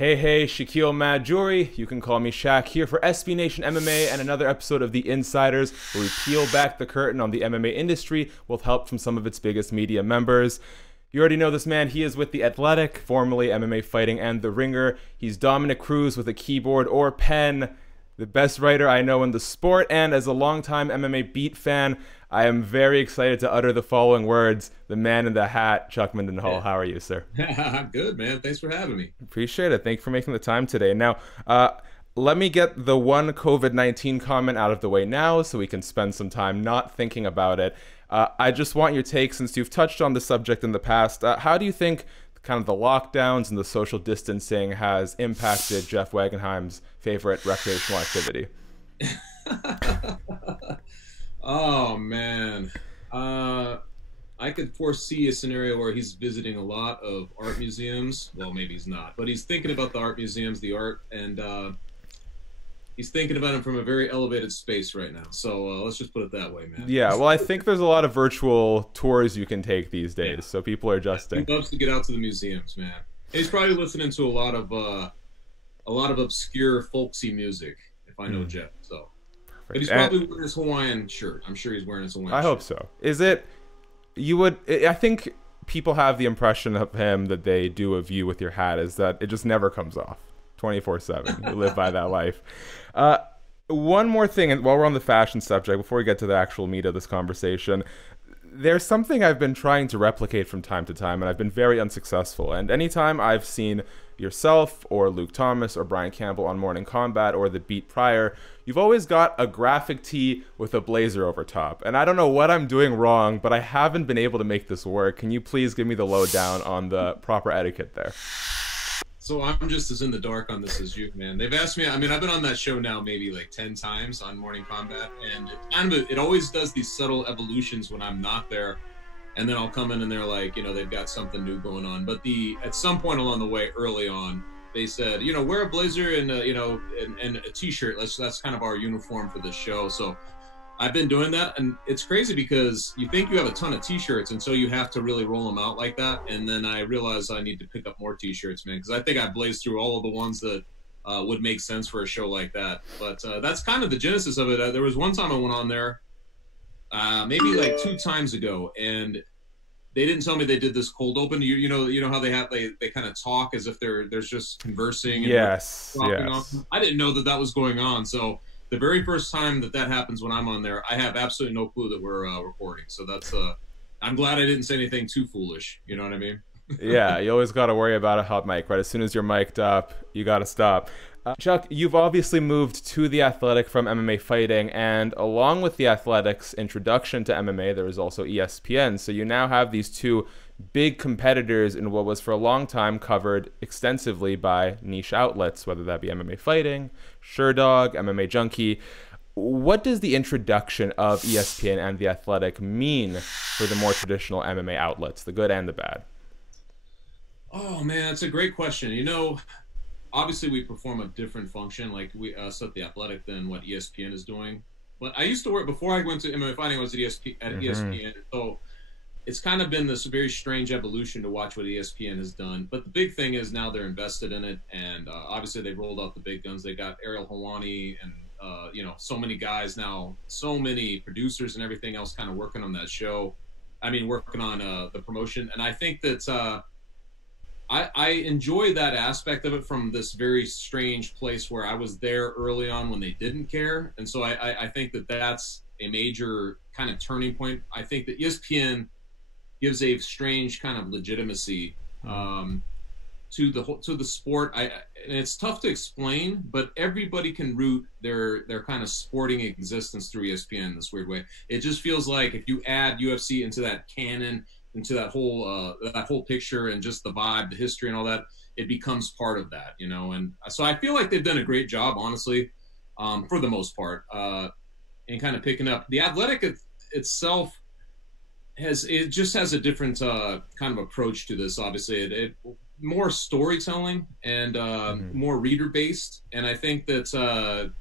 Hey, Shakiel Mahjouri. You can call me Shaq here for SB Nation MMA and another episode of The Insiders, where we peel back the curtain on the MMA industry with help from some of its biggest media members. You already know this man. He is with The Athletic, formerly MMA Fighting and The Ringer. He's Dominic Cruz with a keyboard or pen, the best writer I know in the sport, and as a longtime MMA Beat fan, I am very excited to utter the following words. The man in the hat, Chuck Mindenhall. Yeah. How are you, sir? I'm good, man. Thanks for having me. Appreciate it. Thank you for making the time today. Now, let me get the one COVID-19 comment out of the way now so we can spend some time not thinking about it. I just want your take, since you've touched on the subject in the past. How do you think kind of the lockdowns and the social distancing has impacted Jeff Wagenheim's favorite recreational activity? Oh, man. I could foresee a scenario where he's visiting a lot of art museums. Well, maybe he's not, but he's thinking about the art museums, the art, and he's thinking about them from a very elevated space right now. So let's just put it that way, man. Yeah, well, I think there's a lot of virtual tours you can take these days, Yeah. so people are adjusting. He loves to get out to the museums, man. And he's probably listening to a lot of obscure folksy music, if I know Jeff. So. But he's probably wearing his Hawaiian shirt. I'm sure he's wearing his Hawaiian shirt. I hope so. Is it, I think people have the impression of him that they do of you with your hat is that it just never comes off 24/7. You live by that life. One more thing, and while we're on the fashion subject, before we get to the actual meat of this conversation, there's something I've been trying to replicate from time to time, and I've been very unsuccessful. And anytime I've seen yourself or Luke Thomas or Brian Campbell on Morning Combat or the Beat prior, you've always got a graphic tee with a blazer over top. And I don't know what I'm doing wrong, but I haven't been able to make this work. Can you please give me the lowdown on the proper etiquette there? So I'm just as in the dark on this as you, man. They've asked me, I mean, I've been on that show now maybe like 10 times on Morning Combat, and it always does these subtle evolutions when I'm not there. And then I'll come in and they're like, they've got something new going on. But at some point along the way, early on, they said, wear a blazer and a t-shirt. That's kind of our uniform for the show. So I've been doing that, and it's crazy because you think you have a ton of t-shirts, and so you have to really roll them out like that. And then I realized I need to pick up more t-shirts, man, because I think I blazed through all of the ones that would make sense for a show like that. But that's kind of the genesis of it. There was one time I went on there, maybe like 2 times ago, and they didn't tell me they did this cold open. You know how they kind of talk as if there's just conversing. And Yes. I didn't know that was going on. So the very first time that happens when I'm on there, I have absolutely no clue that we're recording. So that's I'm glad I didn't say anything too foolish. You know what I mean? Yeah, you always got to worry about a hot mic, right? As soon as you're mic'd up, you got to stop. Chuck, you've obviously moved to The Athletic from MMA Fighting, and along with The Athletic's introduction to MMA, there was also ESPN. So you now have these two big competitors in what was for a long time covered extensively by niche outlets, whether that be MMA Fighting, SureDog, MMA Junkie. What does the introduction of ESPN and The Athletic mean for the more traditional MMA outlets, the good and the bad? Oh, man, that's a great question. Obviously we perform a different function, like we us at The Athletic, than what ESPN is doing. But I used to work, before I went to MMA Fighting, I was at ESPN. So it's kind of been this very strange evolution to watch what ESPN has done. But the big thing is now they're invested in it, and obviously they've rolled out the big guns. They got Ariel Helwani and so many guys now, so many producers and everything else kind of working on that show. I mean, working on the promotion. And I think that I enjoy that aspect of it from this very strange place where I was there early on when they didn't care. And so I think that that's a major kind of turning point. I think that ESPN gives a strange kind of legitimacy to the sport. And it's tough to explain, but everybody can root their kind of sporting existence through ESPN in this weird way. It just feels like if you add UFC into that canon, into that whole picture, and just the vibe, the history, and all that, it becomes part of that, And so I feel like they've done a great job, honestly, for the most part, in kind of picking up. The Athletic itself just has a different kind of approach to this. Obviously, it more storytelling and more reader based, and I think that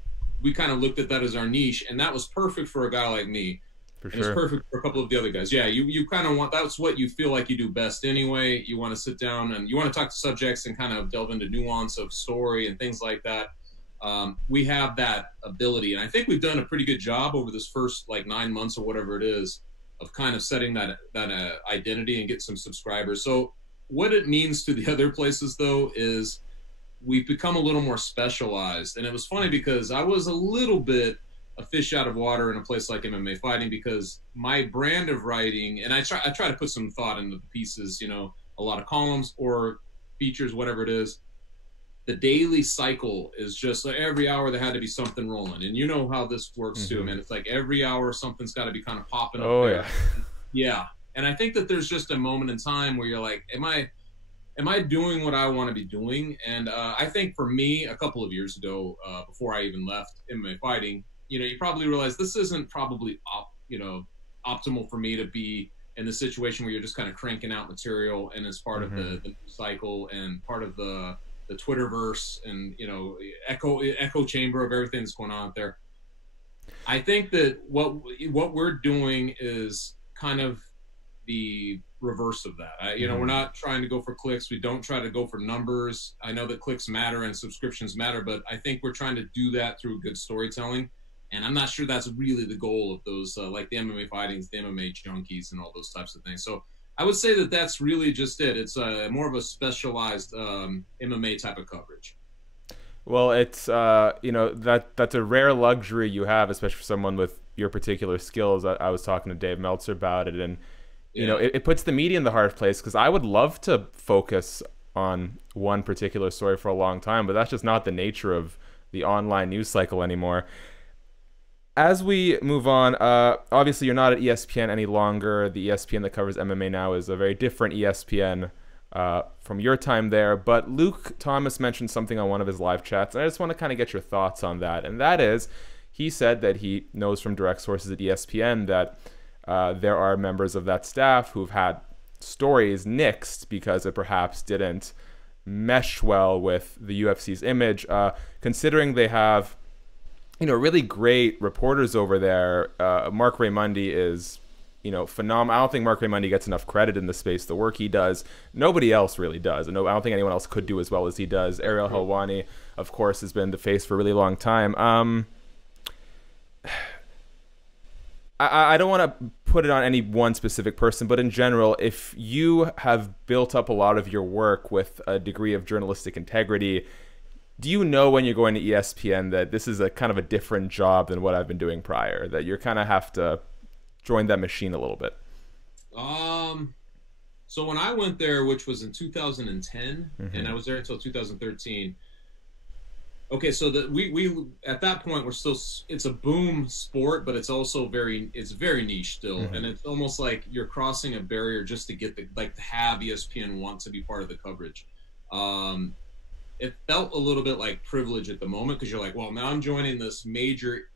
we kind of looked at that as our niche, and that was perfect for a guy like me. For and it's sure. perfect for a couple of the other guys. Yeah, you kind of want, that's what you feel like you do best anyway. You want to sit down and you want to talk to subjects and kind of delve into nuance of story and things like that. We have that ability, and I think we've done a pretty good job over this first like 9 months or whatever it is of kind of setting that identity and get some subscribers. So what it means to the other places though is we've become a little more specialized. And it was funny because I was a little bit a fish out of water in a place like MMA Fighting, because my brand of writing, and I try to put some thought into the pieces, you know, a lot of columns or features, whatever it is. The daily cycle is just like every hour there had to be something rolling. And you know how this works too, man. It's like every hour something's got to be kind of popping up there. Yeah. And I think that there's just a moment in time where you're like, am I doing what I want to be doing? And I think for me, a couple of years ago, before I even left MMA Fighting, you know, you probably realize this isn't probably optimal for me to be in the situation where you're just kind of cranking out material and as part of the news cycle and part of the Twitterverse and, you know, echo chamber of everything that's going on out there. I think that what we're doing is kind of the reverse of that. You know, we're not trying to go for clicks. We don't try to go for numbers. I know that clicks matter and subscriptions matter, but I think we're trying to do that through good storytelling. And I'm not sure that's really the goal of those, like the MMA Fightings, the MMA Junkies, and all those types of things. So I would say that that's really just it. It's more of a specialized MMA type of coverage. Well, it's you know, that's a rare luxury you have, especially for someone with your particular skills. I was talking to Dave Meltzer about it, and you know, it puts the media in the hard place, because I would love to focus on one particular story for a long time, but that's just not the nature of the online news cycle anymore. As we move on, obviously you're not at ESPN any longer. The ESPN that covers MMA now is a very different ESPN from your time there. But Luke Thomas mentioned something on one of his live chats, and I just want to kind of get your thoughts on that. And that is, he said that he knows from direct sources at ESPN that there are members of that staff who've had stories nixed because it perhaps didn't mesh well with the UFC's image, considering they have, you know, really great reporters over there. Mark Raymundi is, you know, phenomenal. I don't think Mark Raymundi gets enough credit in the space. The work he does, nobody else really does. I don't think anyone else could do as well as he does. Ariel Helwani, of course, has been the face for a really long time. I don't want to put it on any one specific person, but in general, if you have built up a lot of your work with a degree of journalistic integrity, do you know when you're going to ESPN that this is a kind of a different job than what I've been doing prior, that you kind of have to join that machine a little bit? So when I went there, which was in 2010, and I was there until 2013. Okay, so we at that point we're still, it's a boom sport, but it's also very niche still, and it's almost like you're crossing a barrier just to get to have ESPN want to be part of the coverage. It felt a little bit like privilege at the moment, because you're like, well, now I'm joining this major,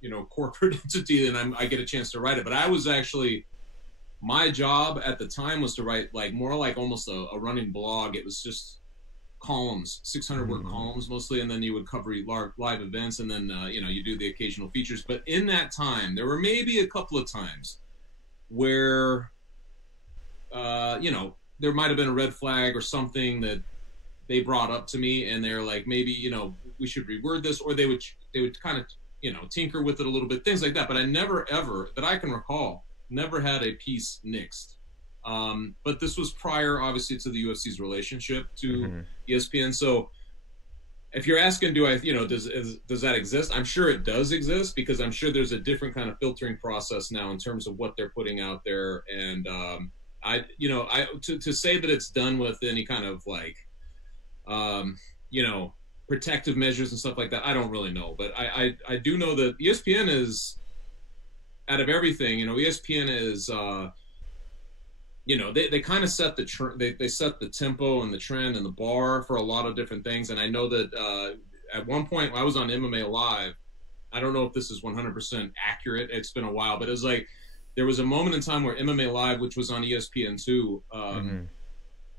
you know, corporate entity, and I get a chance to write it. But I was actually, my job at the time was to write more like almost a running blog. It was just columns, 600 word columns mostly, and then you would cover live events, and then you know, you do the occasional features. But in that time, there were maybe a couple of times where, you know, there might have been a red flag or something that they brought up to me, and they're like, maybe, you know, we should reword this, or they would kind of, you know, tinker with it a little bit, things like that. But I never ever, that I can recall, never had a piece nixed. But this was prior, obviously, to the UFC's relationship to ESPN. So if you're asking, do I, you know, does that exist? I'm sure it does exist, because I'm sure there's a different kind of filtering process now in terms of what they're putting out there. And to say that it's done with any kind of you know, protective measures and stuff like that, I don't really know. But I do know that ESPN is, out of everything, you know, ESPN is, you know, they kind of set the they set the tempo and the trend and the bar for a lot of different things. And I know that at one point when I was on MMA Alive, I don't know if this is 100% accurate. It's been a while, but it was like, there was a moment in time where MMA Live, which was on ESPN2,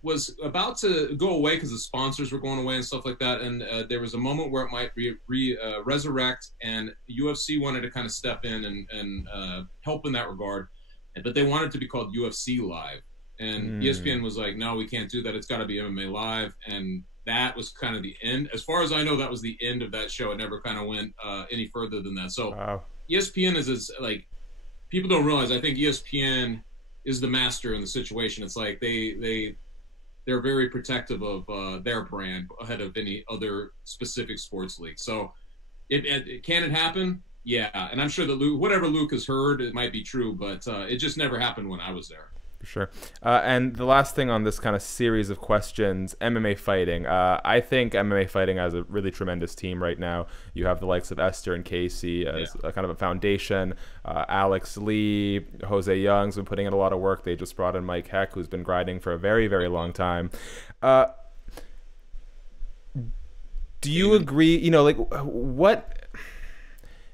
was about to go away because the sponsors were going away and stuff like that. And there was a moment where it might resurrect, and UFC wanted to kind of step in and help in that regard. But they wanted it to be called UFC Live. And ESPN was like, no, we can't do that. It's got to be MMA Live. And that was kind of the end. As far as I know, that was the end of that show. It never kind of went any further than that. So wow. ESPN is like, people don't realize, I think ESPN is the master in the situation. It's like they're very protective of their brand ahead of any other specific sports league. So can it happen? Yeah. And I'm sure that whatever Luke has heard, it might be true, but it just never happened when I was there. For sure. And the last thing on this kind of series of questions, MMA Fighting. I think MMA Fighting has a really tremendous team right now. You have the likes of Esther and Casey as a kind of a foundation. Alex Lee, Jose Young's been putting in a lot of work. They just brought in Mike Heck, who's been grinding for a very, very long time. Do you agree? You know, like what?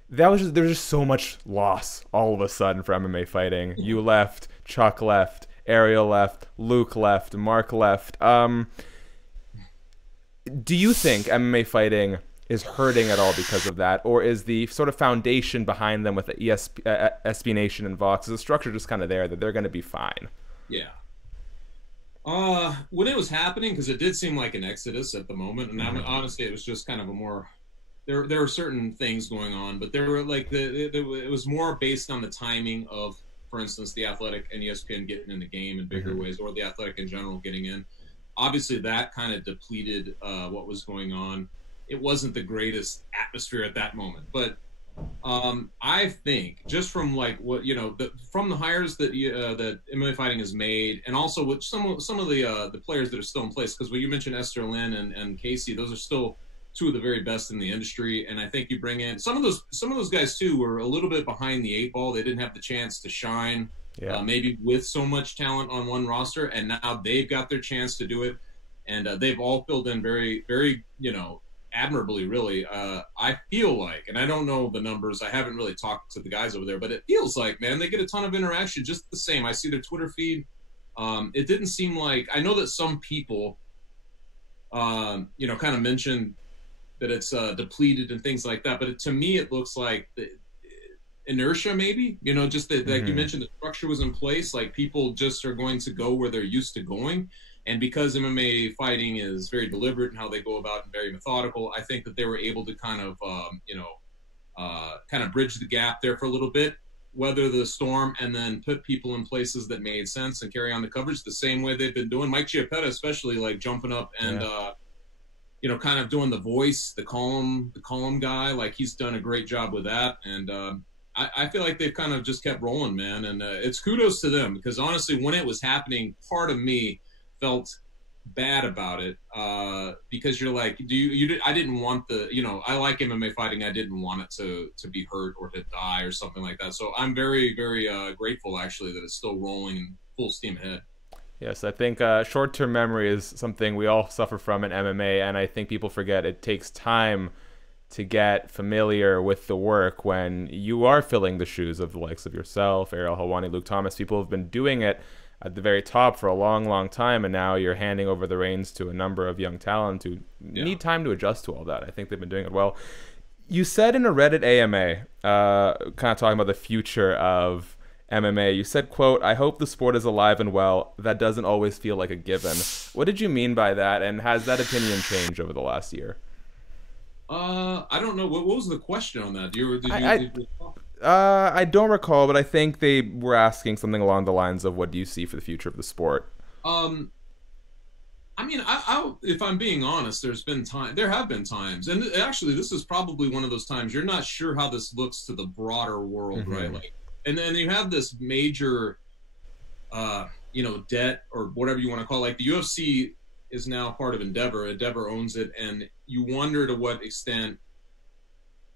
There's just so much loss all of a sudden for MMA Fighting. You left. Chuck left, Ariel left, Luke left, Mark left. Do you think MMA Fighting is hurting at all because of that? Or is the sort of foundation behind them with the SB Nation and Vox, is the structure just kind of there that they're going to be fine? Yeah. When it was happening, because it did seem like an exodus at the moment, and honestly, it was just kind of a more... There were certain things going on, but there were like it was more based on the timing of, for instance, The Athletic and ESPN getting in the game in bigger ways, or The Athletic in general getting in. Obviously, that kind of depleted what was going on. It wasn't the greatest atmosphere at that moment, but I think just from like what from the hires that that MMA Fighting has made, and also with some of the players that are still in place, because when you mentioned Esther Lynn and Casey, those are still two of the very best in the industry. And I think you bring in some of those guys too were a little bit behind the eight ball. They didn't have the chance to shine, maybe with so much talent on one roster, and now they've got their chance to do it. And they've all filled in very, very, admirably, really. I feel like, and I don't know the numbers, I haven't really talked to the guys over there, but it feels like, man, they get a ton of interaction just the same. I see their Twitter feed. It didn't seem like, I know that some people, kind of mentioned that it's depleted and things like that. But to me, it looks like the inertia, maybe, just that, like you mentioned, the structure was in place. Like people just are going to go where they're used to going. And because MMA Fighting is very deliberate in how they go about and very methodical, I think that they were able to kind of, bridge the gap there for a little bit, weather the storm, and then put people in places that made sense and carry on the coverage the same way they've been doing. Mike Chiappetta, especially, like jumping up and, kind of doing the voice, the column guy, like he's done a great job with that. And I feel like they've kind of just kept rolling, man. And it's kudos to them, because honestly, when it was happening, part of me felt bad about it, because you're like, I didn't want I like MMA Fighting. I didn't want it to be hurt or to die or something like that. So I'm very, very grateful, actually, that it's still rolling and full steam ahead. Yes, I think short-term memory is something we all suffer from in MMA, and I think people forget it takes time to get familiar with the work when you are filling the shoes of the likes of yourself, Ariel Helwani, Luke Thomas. People have been doing it at the very top for a long, long time, and now you're handing over the reins to a number of young talent who need time to adjust to all that. I think they've been doing it well. You said in a Reddit AMA, kind of talking about the future of MMA, you said, quote, "I hope the sport is alive and well. That doesn't always feel like a given." What did you mean by that, and has that opinion changed over the last year? I don't know. What was the question on that? I don't recall, but I think they were asking something along the lines of, what do you see for the future of the sport? I mean, if I'm being honest, there have been times, and actually this is probably one of those times you're not sure how this looks to the broader world, right? Like, and then you have this major, debt or whatever you want to call it. Like the UFC is now part of Endeavor. Endeavor owns it, and you wonder to what extent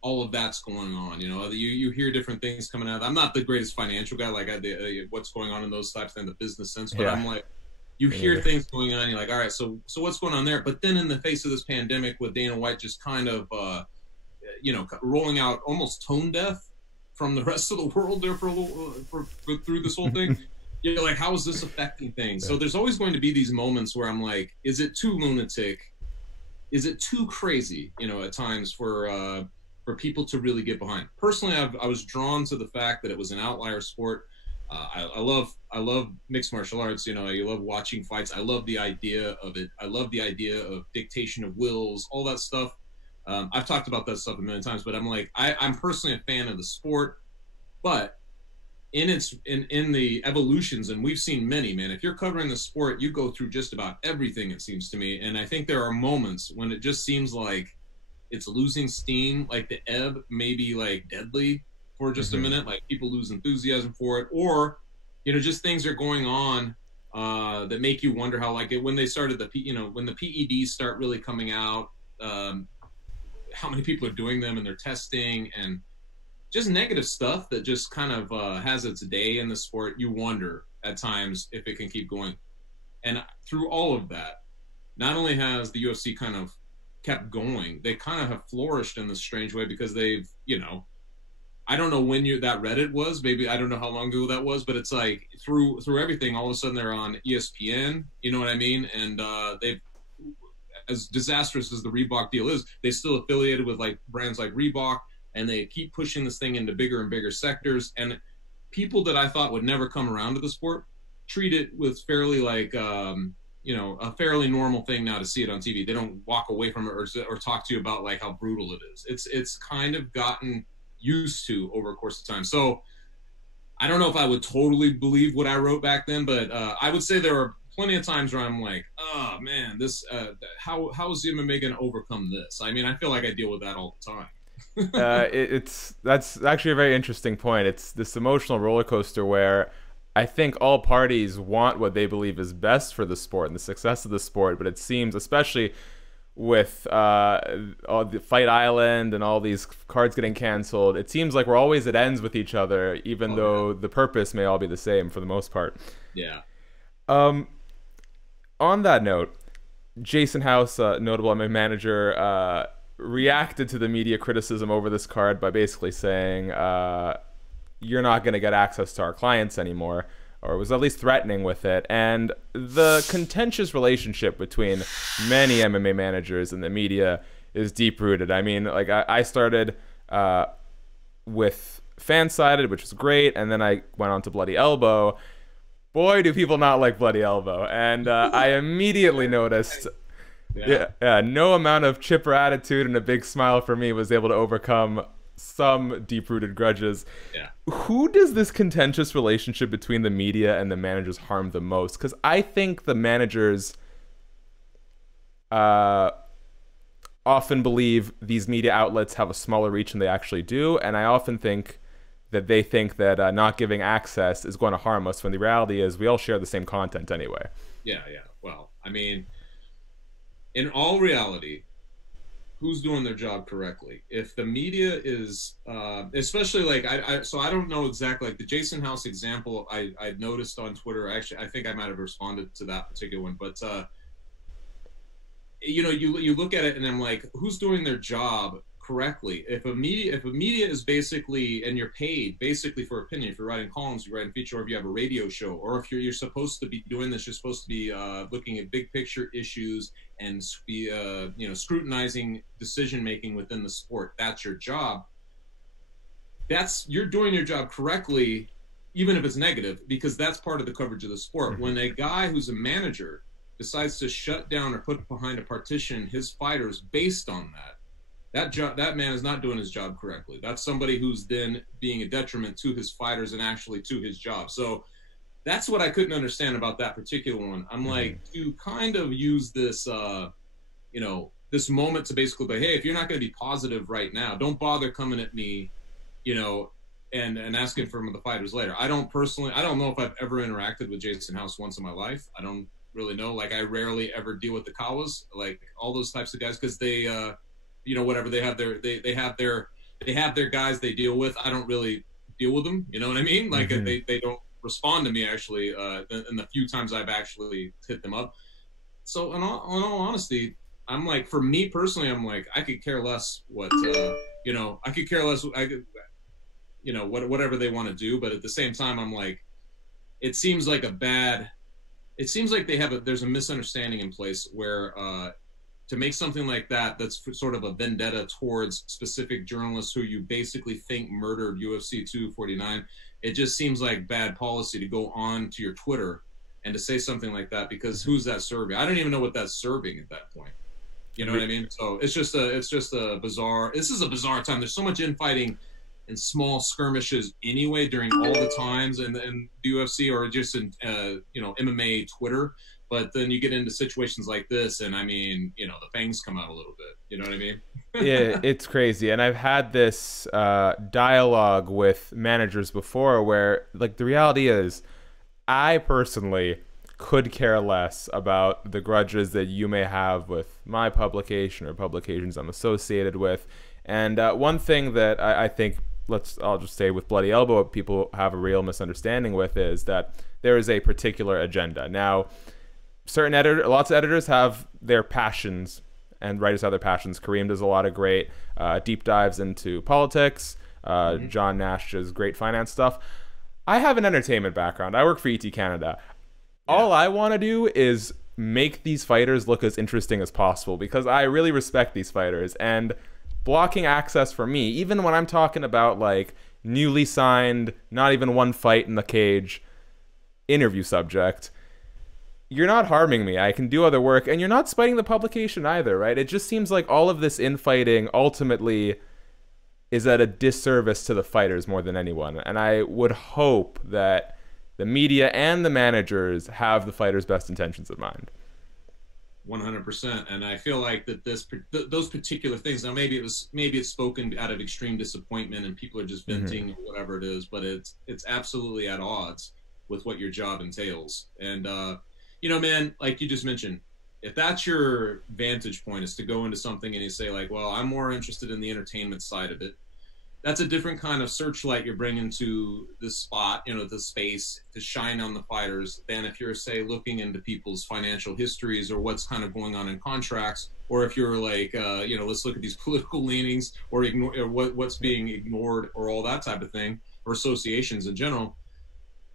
all of that's going on. You hear different things coming out. I'm not the greatest financial guy, like what's going on in those types in the business sense, but I'm like, you hear things going on, you're like, all right, so what's going on there? But then in the face of this pandemic, with Dana White just kind of, rolling out almost tone deaf from the rest of the world there for through this whole thing, you're like, how is this affecting things? So there's always going to be these moments where I'm like, is it too lunatic? Is it too crazy, you know, at times for people to really get behind? Personally, I was drawn to the fact that it was an outlier sport. I love mixed martial arts. You know, I love watching fights. I love the idea of it. I love the idea of dictation of wills, all that stuff. I've talked about that stuff a million times, but I'm like, I'm personally a fan of the sport, but in the evolutions, and we've seen many, man. If you're covering the sport, you go through just about everything, it seems to me. And I think there are moments when it just seems like it's losing steam, like the ebb may be like deadly for just a minute, like people lose enthusiasm for it, or, you know, just things are going on that make you wonder how, like, when they started when the PEDs start really coming out, how many people are doing them and they're testing, and just negative stuff that just kind of has its day in the sport. You wonder at times if it can keep going. And through all of that, not only has the UFC kind of kept going, they kind of have flourished in this strange way, because they've, you know, I don't know when that Reddit was, maybe, I don't know how long ago that was, but it's like through everything, all of a sudden they're on ESPN, you know what I mean? And they've, as disastrous as the Reebok deal is, they still affiliated with like brands like Reebok, and they keep pushing this thing into bigger and bigger sectors. And people that I thought would never come around to the sport treat it with fairly like, you know, a fairly normal thing now to see it on TV. They don't walk away from it or talk to you about like how brutal it is. It's kind of gotten used to over a course of time. So I don't know if I would totally believe what I wrote back then, but I would say there are plenty of times where I'm like, oh man, this, how is the MMA going to overcome this? I mean, I feel like I deal with that all the time. That's actually a very interesting point. It's this emotional roller coaster where I think all parties want what they believe is best for the sport and the success of the sport, but it seems, especially with all the Fight Island and all these cards getting canceled, it seems like we're always at ends with each other, even though the purpose may all be the same for the most part. Yeah. On that note, Jason House, notable MMA manager, reacted to the media criticism over this card by basically saying, you're not going to get access to our clients anymore, or was at least threatening with it. And the contentious relationship between many MMA managers and the media is deep-rooted. I mean, like, I started with Fansided, which was great, and then I went on to Bloody Elbow. Boy, do people not like Bloody Elbow. And I immediately noticed... Yeah, no amount of chipper attitude and a big smile for me was able to overcome some deep-rooted grudges. Yeah. Who does this contentious relationship between the media and the managers harm the most? Because I think the managers often believe these media outlets have a smaller reach than they actually do, and I often think that they think that not giving access is going to harm us, when the reality is we all share the same content anyway. Yeah. Well, I mean, in all reality, who's doing their job correctly? If the media is, especially like, so I don't know exactly, like the Jason House example, I noticed on Twitter, actually, I think I might have responded to that particular one, but, you know, you look at it and I'm like, who's doing their job correctly? If a media is basically, and you're paid basically for opinion, if you're writing columns, you're writing feature, or if you have a radio show, or if you're supposed to be doing this, you're supposed to be looking at big picture issues and be you know, scrutinizing decision making within the sport. That's your job. You're doing your job correctly, even if it's negative, because that's part of the coverage of the sport. Mm-hmm. When a guy who's a manager decides to shut down or put behind a partition his fighters based on that man is not doing his job correctly. That's somebody who's then being a detriment to his fighters and actually to his job. So that's what I couldn't understand about that particular one. I'm like, to kind of use this, you know, this moment to basically say, hey, if you're not going to be positive right now, don't bother coming at me, you know, and asking for the fighters later. I don't know if I've ever interacted with Jason House once in my life. I don't really know. Like, I rarely ever deal with the Kawas, like all those types of guys, because they, you know, whatever, they have their guys they deal with. I don't really deal with them. You know what I mean? Like, they don't respond to me actually in the few times I've actually hit them up. So in all honesty, I'm like, for me personally, I'm like, I could care less what you know, I could, you know, whatever they want to do. But at the same time, I'm like, it seems like it seems like there's a misunderstanding in place where to make something like that, that's sort of a vendetta towards specific journalists who you basically think murdered UFC 249. It just seems like bad policy to go on to your Twitter and to say something like that, because who's that serving? I don't even know what that's serving at that point. You know what I mean? So it's just a bizarre. This is a bizarre time. There's so much infighting and small skirmishes anyway during all the times in the UFC or just in MMA Twitter. But then you get into situations like this, and I mean, the fangs come out a little bit. You know what I mean? Yeah, it's crazy. And I've had this dialogue with managers before where, like, the reality is, I personally could care less about the grudges that you may have with my publication or publications I'm associated with. And one thing that I think, I'll just say with Bloody Elbow, people have a real misunderstanding with is that there is a particular agenda. Now, lots of editors have their passions, and writers have their passions. Kareem does a lot of great deep dives into politics. John Nash does great finance stuff. I have an entertainment background. I work for ET Canada. Yeah. All I want to do is make these fighters look as interesting as possible, because I really respect these fighters. And blocking access for me, even when I'm talking about like newly signed, not even one fight in the cage interview subject, you're not harming me. I can do other work, and you're not spiting the publication either, right? It just seems like all of this infighting ultimately is at a disservice to the fighters more than anyone. And I would hope that the media and the managers have the fighters' best intentions in mind. 100%. And I feel like that those particular things, now maybe it's spoken out of extreme disappointment and people are just venting or whatever it is, but it's absolutely at odds with what your job entails. And man, like you just mentioned, if that's your vantage point, is to go into something and you say like, well, I'm more interested in the entertainment side of it, that's a different kind of searchlight you're bringing to this spot, the space to shine on the fighters, than if you're, say, looking into people's financial histories or what's kind of going on in contracts, or if you're like, let's look at these political leanings or ignore or what's being ignored or all that type of thing, or associations in general.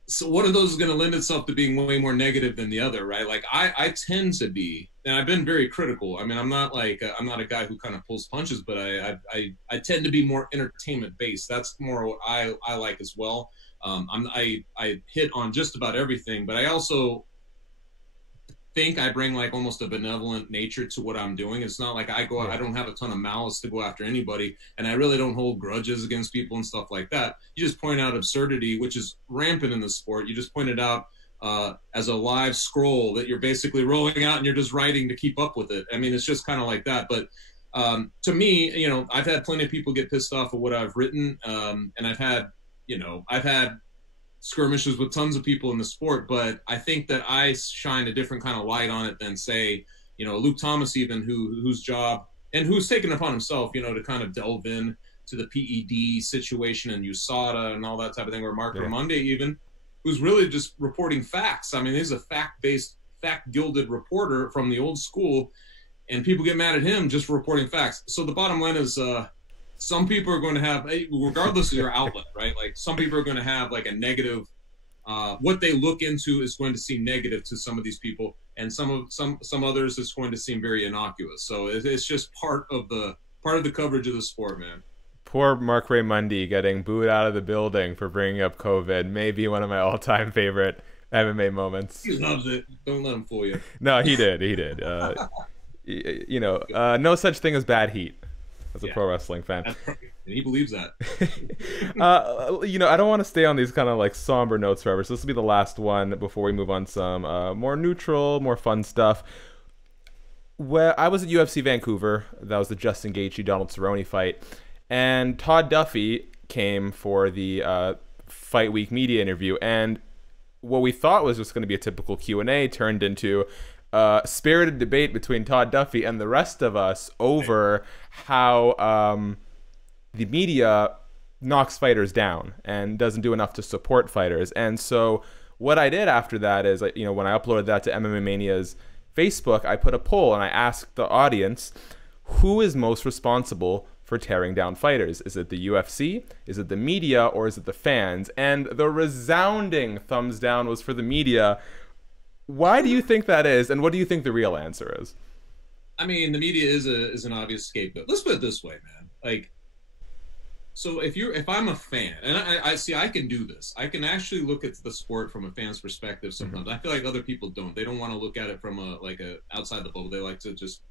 So one of those is going to lend itself to being way more negative than the other, right? Like I tend to be, and I've been very critical. I mean, I'm not a guy who kind of pulls punches, but I tend to be more entertainment based. That's more what I like as well. I hit on just about everything, but I also think I bring like almost a benevolent nature to what I'm doing. It's not like I don't have a ton of malice to go after anybody, and I really don't hold grudges against people and stuff like that. You just point out absurdity, which is rampant in the sport. You just pointed out as a live scroll that you're basically rolling out and you're just writing to keep up with it. I mean, it's just kind of like that. But to me, I've had plenty of people get pissed off at what I've written, and I've had skirmishes with tons of people in the sport, but I think that I shine a different kind of light on it than, say, Luke Thomas, even whose job and who's taken upon himself, to kind of delve in to the PED situation and USADA and all that type of thing, or Mark Ramonde even, who's really just reporting facts. I mean, he's a fact-based, fact-gilded reporter from the old school, and people get mad at him just for reporting facts. So the bottom line is, some people are going to have, regardless of your outlet, right? Like some people are going to have like a negative, what they look into is going to seem negative to some of these people, and some others is going to seem very innocuous. So it's just part of the coverage of the sport, man. Poor Mark Raimondi getting booed out of the building for bringing up COVID. Maybe one of my all-time favorite MMA moments. He loves it. Don't let him fool you. No, he did. No such thing as bad heat. As a pro wrestling fan. That's perfect. And he believes that. I don't want to stay on these kind of like somber notes forever, so this will be the last one before we move on to some more neutral, more fun stuff. Where I was at UFC Vancouver, that was the Justin Gaethje Donald Cerrone fight, and Todd Duffy came for the Fight Week media interview, and what we thought was just going to be a typical Q&A turned into spirited debate between Todd Duffy and the rest of us over how the media knocks fighters down and doesn't do enough to support fighters. And so what I did after that is, when I uploaded that to MMA Mania's Facebook, I put a poll and I asked the audience, who is most responsible for tearing down fighters? Is it the UFC? Is it the media? Or is it the fans? And the resounding thumbs down was for the media. Why do you think that is? And what do you think the real answer is? I mean, the media is an obvious scapegoat. Let's put it this way, man. Like, so if I'm a fan, and I see, I can do this. I can actually look at the sport from a fan's perspective sometimes. I feel like other people don't. They don't want to look at it from a outside the bubble. They like to just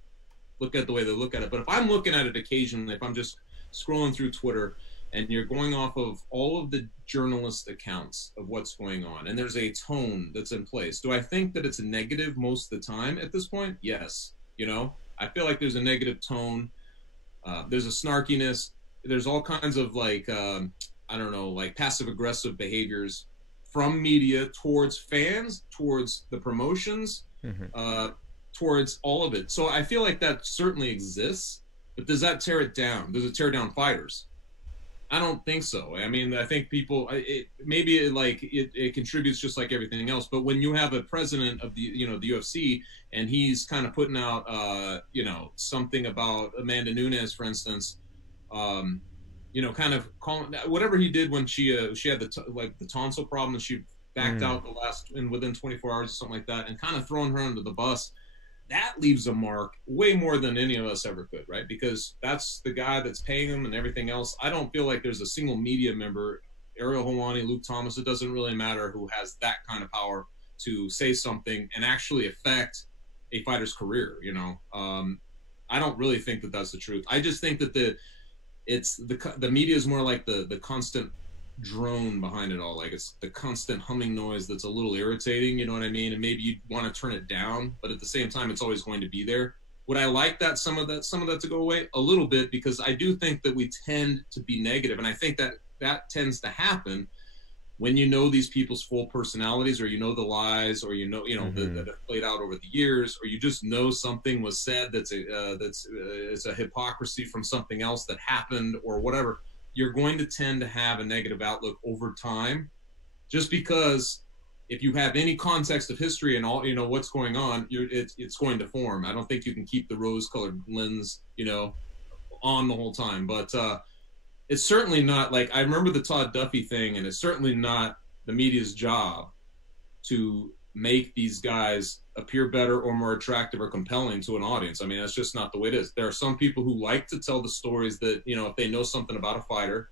look at the way they look at it. But if I'm looking at it occasionally, if I'm just scrolling through Twitter and you're going off of all of the journalist accounts of what's going on, and there's a tone that's in place, do I think that it's a negative most of the time at this point? Yes. You know, I feel like there's a negative tone. There's a snarkiness. There's all kinds of like, I don't know, like passive aggressive behaviors from media towards fans, towards the promotions, towards all of it. So I feel like that certainly exists, but does that tear it down? Does it tear down fighters? I don't think so. I mean, I think people, maybe it contributes just like everything else. But when you have a president of the UFC, and he's kind of putting out, something about Amanda Nunes, for instance, kind of calling whatever he did when she had the tonsil problem, and she backed out within 24 hours or something like that, and kind of throwing her under the bus. That leaves a mark way more than any of us ever could, right? Because that's the guy that's paying him and everything else. I don't feel like there's a single media member, Ariel Helwani, Luke Thomas, it doesn't really matter, who has that kind of power to say something and actually affect a fighter's career, I don't really think that that's the truth. I just think that the media is more like the constant drone behind it all. Like, it's the constant humming noise that's a little irritating, you know what I mean? And maybe you want to turn it down, but at the same time, it's always going to be there. Would I like that some of that to go away? A little bit, because I do think that we tend to be negative, and I think that tends to happen when you know these people's full personalities, or you know the lies, or that have played out over the years, or you just know something was said that's a hypocrisy from something else that happened or whatever. You're going to tend to have a negative outlook over time, just because if you have any context of history and all, what's going on, it's going to form. I don't think you can keep the rose-colored lens, on the whole time. But it's certainly not like, I remember the Todd Duffy thing, and it's certainly not the media's job to make these guys appear better or more attractive or compelling to an audience. I mean, that's just not the way it is. There are some people who like to tell the stories that, if they know something about a fighter,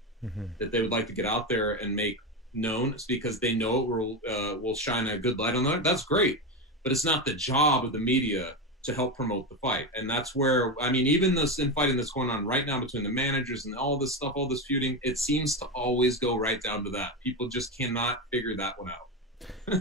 that they would like to get out there and make known. It's because they know it will shine a good light on that. That's great. But it's not the job of the media to help promote the fight. And that's where, I mean, even this infighting that's going on right now between the managers and all this stuff, all this feuding, it seems to always go right down to that. People just cannot figure that one out.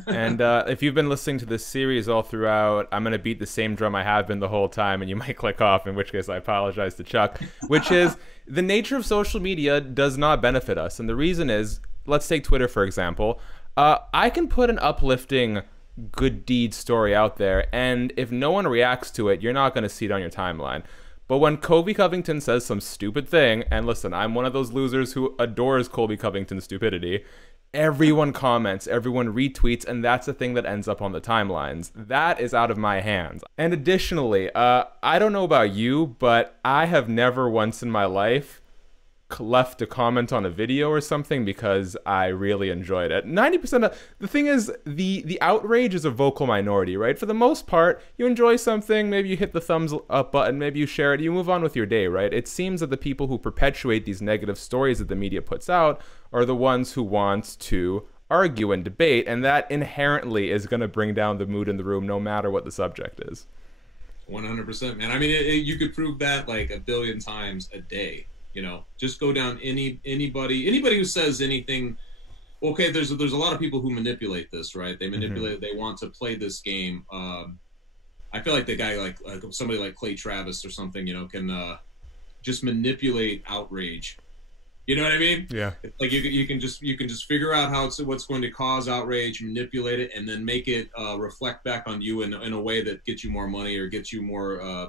And if you've been listening to this series all throughout, I'm going to beat the same drum I have been the whole time, and you might click off, in which case I apologize to Chuck, which is the nature of social media does not benefit us. And the reason is, let's take Twitter, for example. I can put an uplifting good deed story out there, and if no one reacts to it, you're not going to see it on your timeline. But when Colby Covington says some stupid thing, and listen, I'm one of those losers who adores Colby Covington's stupidity, everyone comments, everyone retweets, and that's the thing that ends up on the timelines. That is out of my hands. And additionally, I don't know about you, but I have never once in my life left a comment on a video or something because I really enjoyed it. 90% of the thing is, the outrage is a vocal minority, right? For the most part, you enjoy something, maybe you hit the thumbs up button, maybe you share it, you move on with your day, right? It seems that the people who perpetuate these negative stories that the media puts out are the ones who want to argue and debate, and that inherently is going to bring down the mood in the room no matter what the subject is. 100%, man. I mean, you could prove that like a billion times a day. Just go down anybody who says anything. Okay, there's a lot of people who manipulate this, right? They manipulate. They want to play this game. I feel like the guy like somebody like Clay Travis or something, can just manipulate outrage. You know what I mean? Yeah. It's like you can just figure out what's going to cause outrage, manipulate it, and then make it reflect back on you in a way that gets you more money or gets you more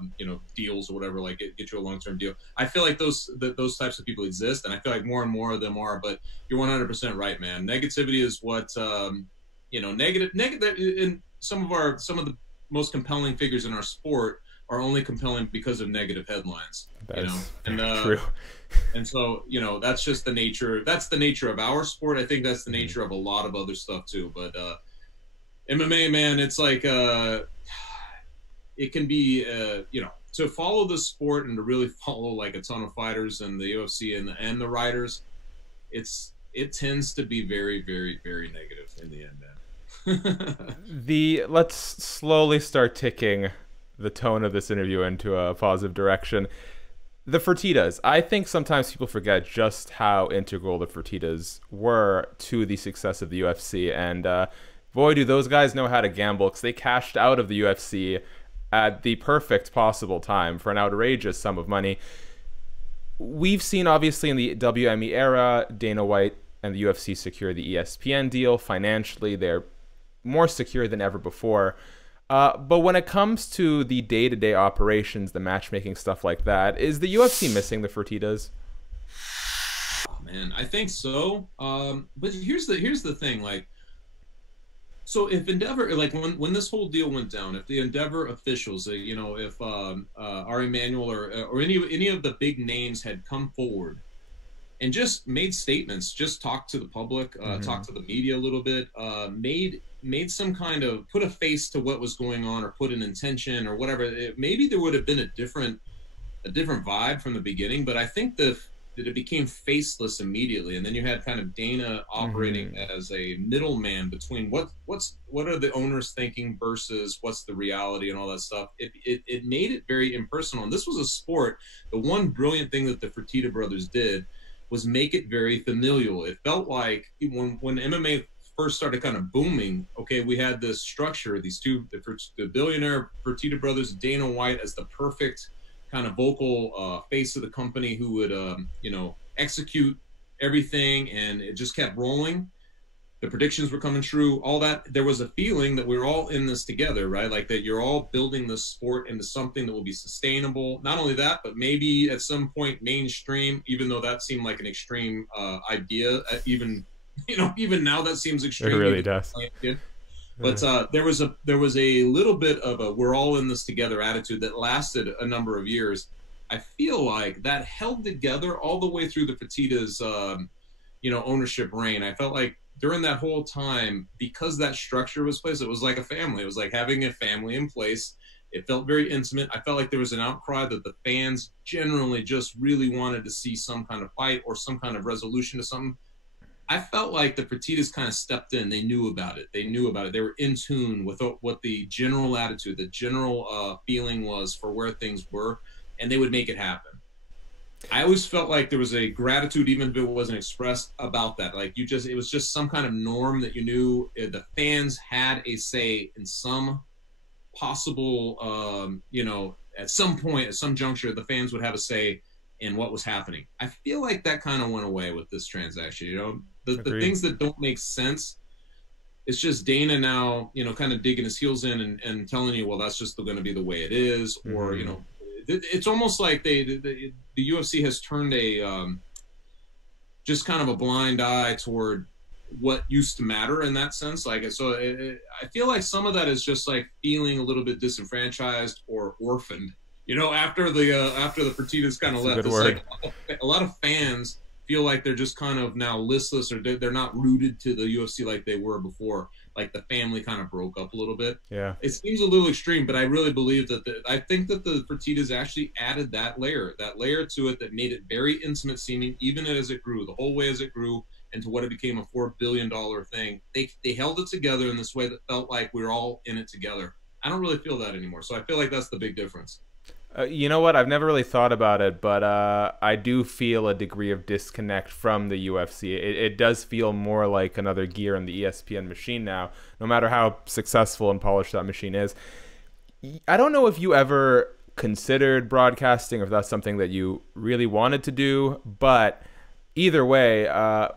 deals or whatever, like get you a long-term deal. I feel like those types of people exist, and I feel like more and more of them are. But you're 100% right, man. Negativity is what negative in some of the most compelling figures in our sport are only compelling because of negative headlines. That's and true. And so, that's just the nature. That's the nature of our sport. I think that's the nature of a lot of other stuff too. But MMA, man, it's like it can be, to follow the sport and to really follow like a ton of fighters and the UFC and the writers, it tends to be very, very, very negative in the end, man. Let's slowly start ticking the tone of this interview into a positive direction. The Fertittas. I think sometimes people forget just how integral the Fertittas were to the success of the UFC. And boy, do those guys know how to gamble, because they cashed out of the UFC at the perfect possible time for an outrageous sum of money. We've seen, obviously, in the WME era, Dana White and the UFC secure the ESPN deal. Financially, they're more secure than ever before. But when it comes to the day-to-day operations, the matchmaking, stuff like that, is the UFC missing the Fertittas? Oh, man, I think so. But here's the thing, like, so if Endeavor, like when this whole deal went down, if the Endeavor officials, if Ari Emanuel or any of the big names had come forward and just made statements, just talked to the public, talked to the media a little bit, made some kind of, put a face to what was going on, or put an intention or whatever, maybe there would have been a different vibe from the beginning. But I think that it became faceless immediately, and then you had kind of Dana operating as a middleman between what are the owners thinking versus what's the reality and all that stuff. It made it very impersonal, and this was a sport. The one brilliant thing that the Fertitta brothers did was make it very familial. It felt like when MMA first started kind of booming, okay, we had this structure, these two, the billionaire Fertitta brothers, Dana White as the perfect kind of vocal face of the company who would, execute everything, and it just kept rolling. The predictions were coming true, all that. There was a feeling that we were all in this together, right? Like that you're all building this sport into something that will be sustainable. Not only that, but maybe at some point mainstream, even though that seemed like an extreme idea. Even now that seems extreme. It really does. But there was a little bit of a we're all in this together attitude that lasted a number of years. I feel like that held together all the way through the Fertittas, ownership reign. I felt like during that whole time, because that structure was placed, it was like a family. It was like having a family in place. It felt very intimate. I felt like there was an outcry that the fans generally just really wanted to see some kind of fight or some kind of resolution to something. I felt like the Fertittas kind of stepped in. They knew about it. They were in tune with what the general attitude, the general feeling was for where things were, and they would make it happen. I always felt like there was a gratitude, even if it wasn't expressed, about that. Like it was just some kind of norm that you knew the fans had a say in some possible, at some point, at some juncture, the fans would have a say in what was happening. I feel like that kind of went away with this transaction. The things that don't make sense, it's just Dana now, kind of digging his heels in and telling you, well, that's just going to be the way it is. Or, it's almost like the UFC has turned just kind of a blind eye toward what used to matter in that sense. Like, so I feel like some of that is just like feeling a little bit disenfranchised or orphaned, after the Fertittas kind of left. It's like a lot of fans feel like they're just kind of now listless, or they're not rooted to the UFC like they were before. Like the family kind of broke up a little bit. Yeah, it seems a little extreme, but I really believe that I think that the Fertittas actually added that layer to it that made it very intimate seeming, even as it grew, the whole way as it grew into what it became a $4 billion thing. They held it together in this way that felt like we were all in it together. I don't really feel that anymore, so I feel like that's the big difference. You know what? I've never really thought about it, but I do feel a degree of disconnect from the UFC. It does feel more like another gear in the ESPN machine now, no matter how successful and polished that machine is. I don't know if you ever considered broadcasting, or if that's something that you really wanted to do, but either way,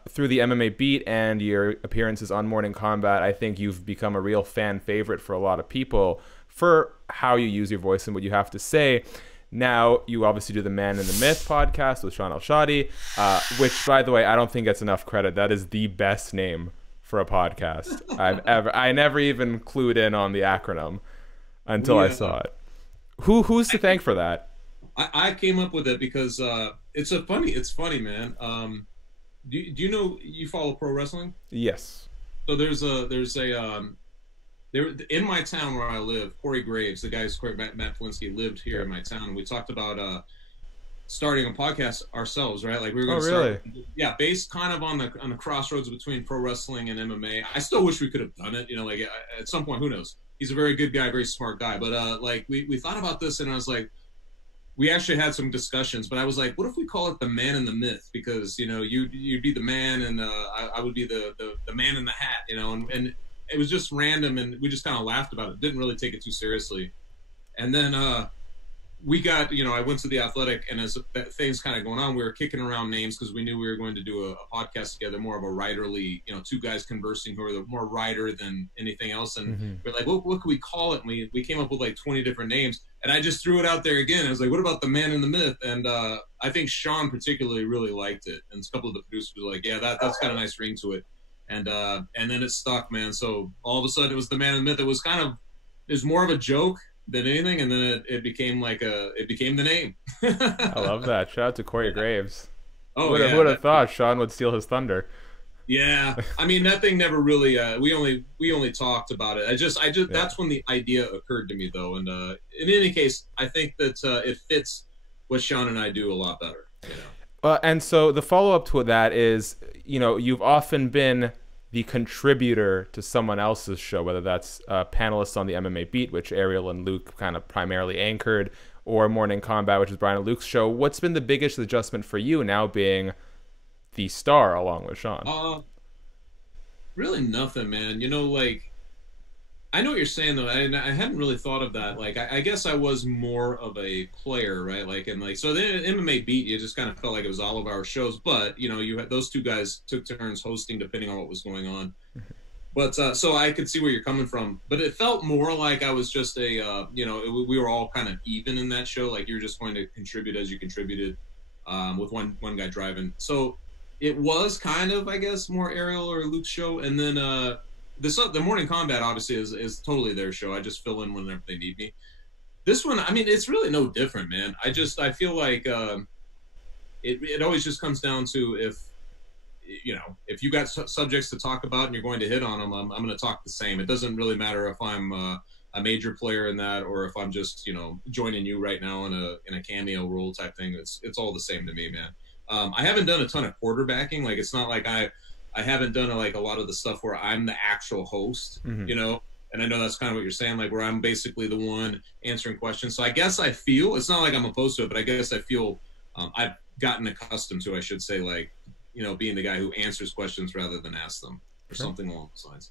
through the MMA Beat and your appearances on Morning Combat, I think you've become a real fan favorite for a lot of people for how you use your voice and what you have to say. Now, you obviously do the Man and the Myth podcast with Sean El-Shadi, which, by the way, I don't think gets enough credit. That is the best name for a podcast I never even clued in on the acronym until I saw it. Who's to thank for that? I came up with it because it's funny, man. Do you know, you follow pro wrestling? Yes. So there's a there in my town where I live, Corey Graves, the guy who's Matt Polinsky, lived here in my town, and we talked about starting a podcast ourselves, right? Like we were going to start, yeah, based kind of on the crossroads between pro wrestling and MMA. I still wish we could have done it, you know, like at some point, who knows? He's a very good guy, very smart guy, but like we thought about this, and I was like, we actually had some discussions, but I was like, what if we call it the Man and the Myth? Because, you know, you'd be the man, and I would be the man in the hat, you know, and it was just random, and we just kind of laughed about it. Didn't really take it too seriously. And then we got, you know, I went to the Athletic, and as things kind of going on, we were kicking around names because we knew we were going to do a podcast together, more of a writerly, you know, two guys conversing who are more writer than anything else. And we're like, what can we call it? And we came up with like 20 different names, and I just threw it out there again. I was like, what about the Man and the Myth? And I think Sean particularly really liked it, and a couple of the producers were like, yeah, that's got a nice ring to it. And then it stuck, man. So all of a sudden it was the Man and the Myth. It was more of a joke than anything, and then it became the name. I love that. Shout out to Corey Graves. Oh, who would have thought Sean would steal his thunder? Yeah, I mean, that thing never really. We only talked about it. I just yeah. That's when the idea occurred to me, though. And in any case, I think that it fits what Sean and I do a lot better. You know. And so the follow up to that is, you know, you've often been the contributor to someone else's show, whether that's panelists on the MMA Beat, which Ariel and Luke kind of primarily anchored, or Morning Combat, which is Brian and Luke's show. What's been the biggest adjustment for you now being the star along with Sean? Really nothing, man. You know, like, I know what you're saying, though. I hadn't really thought of that. Like, I guess I was more of a player, right? Like, and like, so the MMA Beat, you just kind of felt like it was all of our shows. But, you know, you had those two guys took turns hosting depending on what was going on. But so I could see where you're coming from. But it felt more like I was just you know, we were all kind of even in that show. Like, you're just going to contribute as you contributed, with one guy driving. So it was kind of, I guess, more Ariel or Luke's show. And then the Morning Combat obviously is totally their show. I just fill in whenever they need me. This one, I mean, it's really no different, man. I feel like it always just comes down to if you got subjects to talk about and you're going to hit on them, I'm going to talk the same. It doesn't really matter if I'm a major player in that or if I'm just, you know, joining you right now in a cameo role type thing. It's all the same to me, man. I haven't done a ton of quarterbacking. Like, it's not like I haven't done like a lot of the stuff where I'm the actual host, you know, and I know that's kind of what you're saying, like where I'm basically the one answering questions. So I guess I feel, it's not like I'm opposed to it, but I guess I feel I've gotten accustomed to, I should say, like, you know, being the guy who answers questions rather than asks them or something along those lines.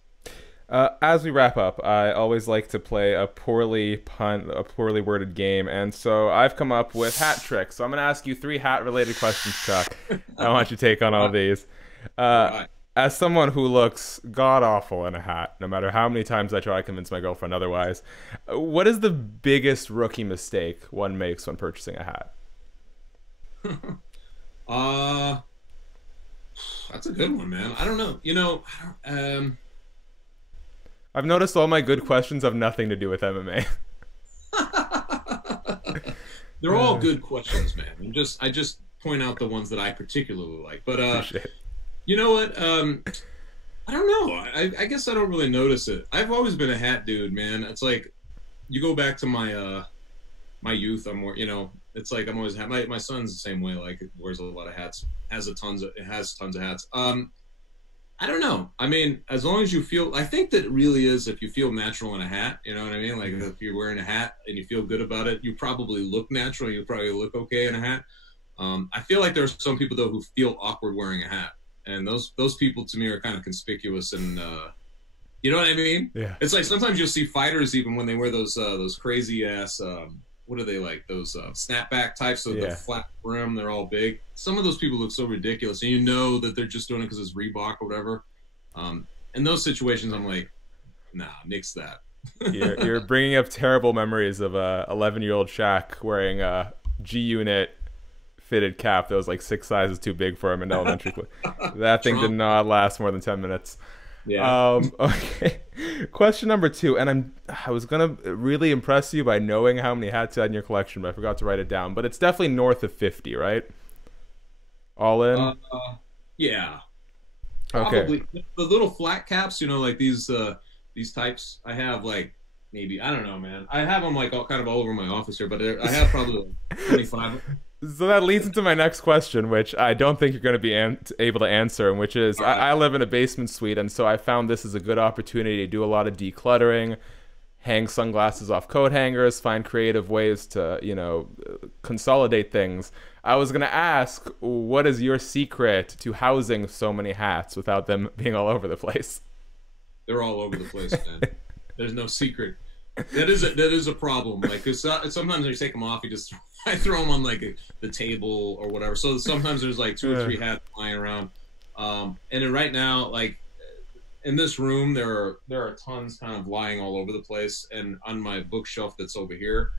As we wrap up, I always like to play a poorly worded game, and so I've come up with hat tricks. So I'm going to ask you 3 hat-related questions, Chuck. I want you to take on all these. As someone who looks god-awful in a hat, no matter how many times I try to convince my girlfriend otherwise, what is the biggest rookie mistake one makes when purchasing a hat? That's a good one, man. I don't know. You know, I've noticed all my good questions have nothing to do with MMA. They're all good questions, man. I just point out the ones that I particularly like. But you know what? I don't know. I guess I don't really notice it. I've always been a hat dude, man. It's like you go back to my my youth. I'm more, you know. It's like I'm always my son's the same way. Like, wears a lot of hats. Has tons of hats. I don't know. I mean, as long as you feel, I think that it really is, if you feel natural in a hat, you know what I mean? Like, if you're wearing a hat and you feel good about it, you probably look natural. You probably look okay in a hat. I feel like there are some people, though, who feel awkward wearing a hat. And those people, to me, are kind of conspicuous. And, you know what I mean? Yeah. It's like sometimes you'll see fighters, even when they wear those crazy-ass, what are they, like, those snapback types with the flat brim, they're all big. Some of those people look so ridiculous, and you know that they're just doing it because it's Reebok or whatever. In those situations, I'm like, nah, nix that. You're bringing up terrible memories of 11-year-old Shaq wearing a G-Unit fitted cap that was like 6 sizes too big for him in elementary school. That thing did not last more than 10 minutes. Yeah. Okay. Question number 2, and I was gonna really impress you by knowing how many hats you had in your collection, but I forgot to write it down. But it's definitely north of 50, right? All in. Uh, yeah. Okay. Probably the little flat caps, like these types. I have like maybe I don't know, man. I have them like all kind of all over my office here, but I have probably like 25. So that leads into my next question, which I don't think you're going to be able to answer, and which is All right. I live in a basement suite, and so I found this is a good opportunity to do a lot of decluttering, hang sunglasses off coat hangers, find creative ways to, consolidate things. I was going to ask, what is your secret to housing so many hats without them being all over the place? They're all over the place, man. There's no secret. That is a problem. Like, 'cause sometimes I take them off, I throw them on like the table or whatever. So sometimes there's like two or three hats flying around. And then right now, like in this room, there are tons kind of lying all over the place. And on my bookshelf that's over here,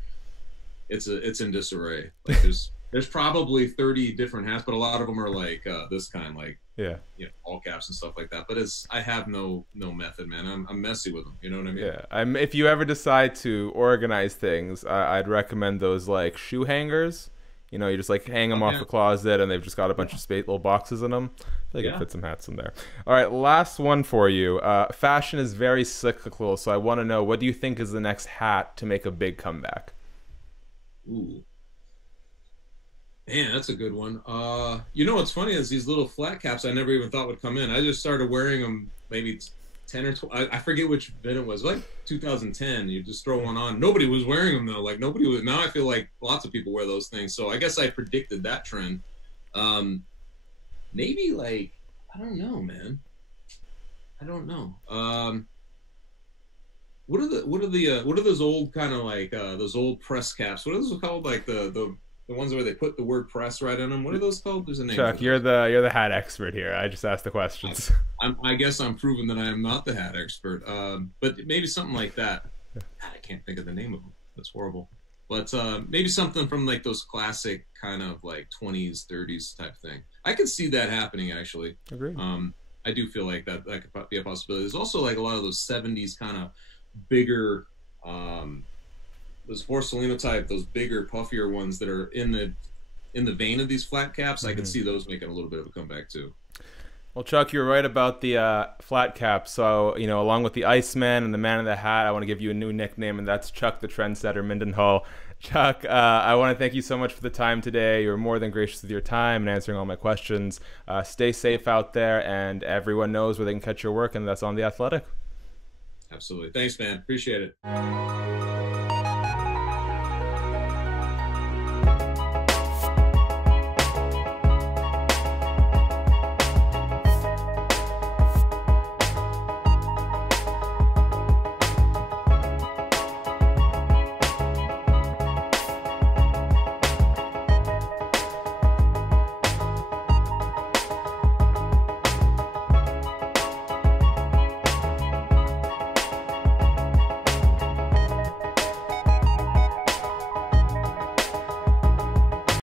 it's in disarray. Like there's probably 30 different hats, but a lot of them are like this kind, like Yeah. all caps and stuff like that. But I have no method, man. I'm messy with them. You know what I mean? Yeah, if you ever decide to organize things, I'd recommend those like shoe hangers. You just like hang them off the closet, and they've just got a bunch of space, little boxes in them. I think I can fit some hats in there. All right, last one for you. Fashion is very cyclical, so I want to know, what do you think is the next hat to make a big comeback? Ooh. Man, that's a good one. What's funny is these little flat caps I never even thought would come in. I just started wearing them maybe 10 or 12. I forget which bit it was. Like 2010. You just throw one on. Nobody was wearing them though. Like nobody was. Now I feel like lots of people wear those things. So I guess I predicted that trend. Maybe like I don't know, man. I don't know. What are those old kind of like those old press caps? What are those called? Like the ones where they put the word press right in them. What are those called? There's a name. Chuck, you're the hat expert here. I just asked the questions. I guess I'm proving that I am not the hat expert. But maybe something like that. God, I can't think of the name of them. That's horrible. But maybe something from like those classic kind of like 20s, 30s type thing. I could see that happening actually. Agreed. I do feel like that could be a possibility. There's also like a lot of those 70s kind of bigger those Borsalino type, those bigger, puffier ones that are in the vein of these flat caps. I could see those making a little bit of a comeback too. Well, Chuck, you're right about the flat cap. So, along with the Iceman and the Man in the Hat, I want to give you a new nickname, and that's Chuck the Trendsetter Mindenhall. Chuck, I want to thank you so much for the time today. You're more than gracious with your time and answering all my questions. Stay safe out there, and everyone knows where they can catch your work, and that's on The Athletic. Absolutely. Thanks, man. Appreciate it.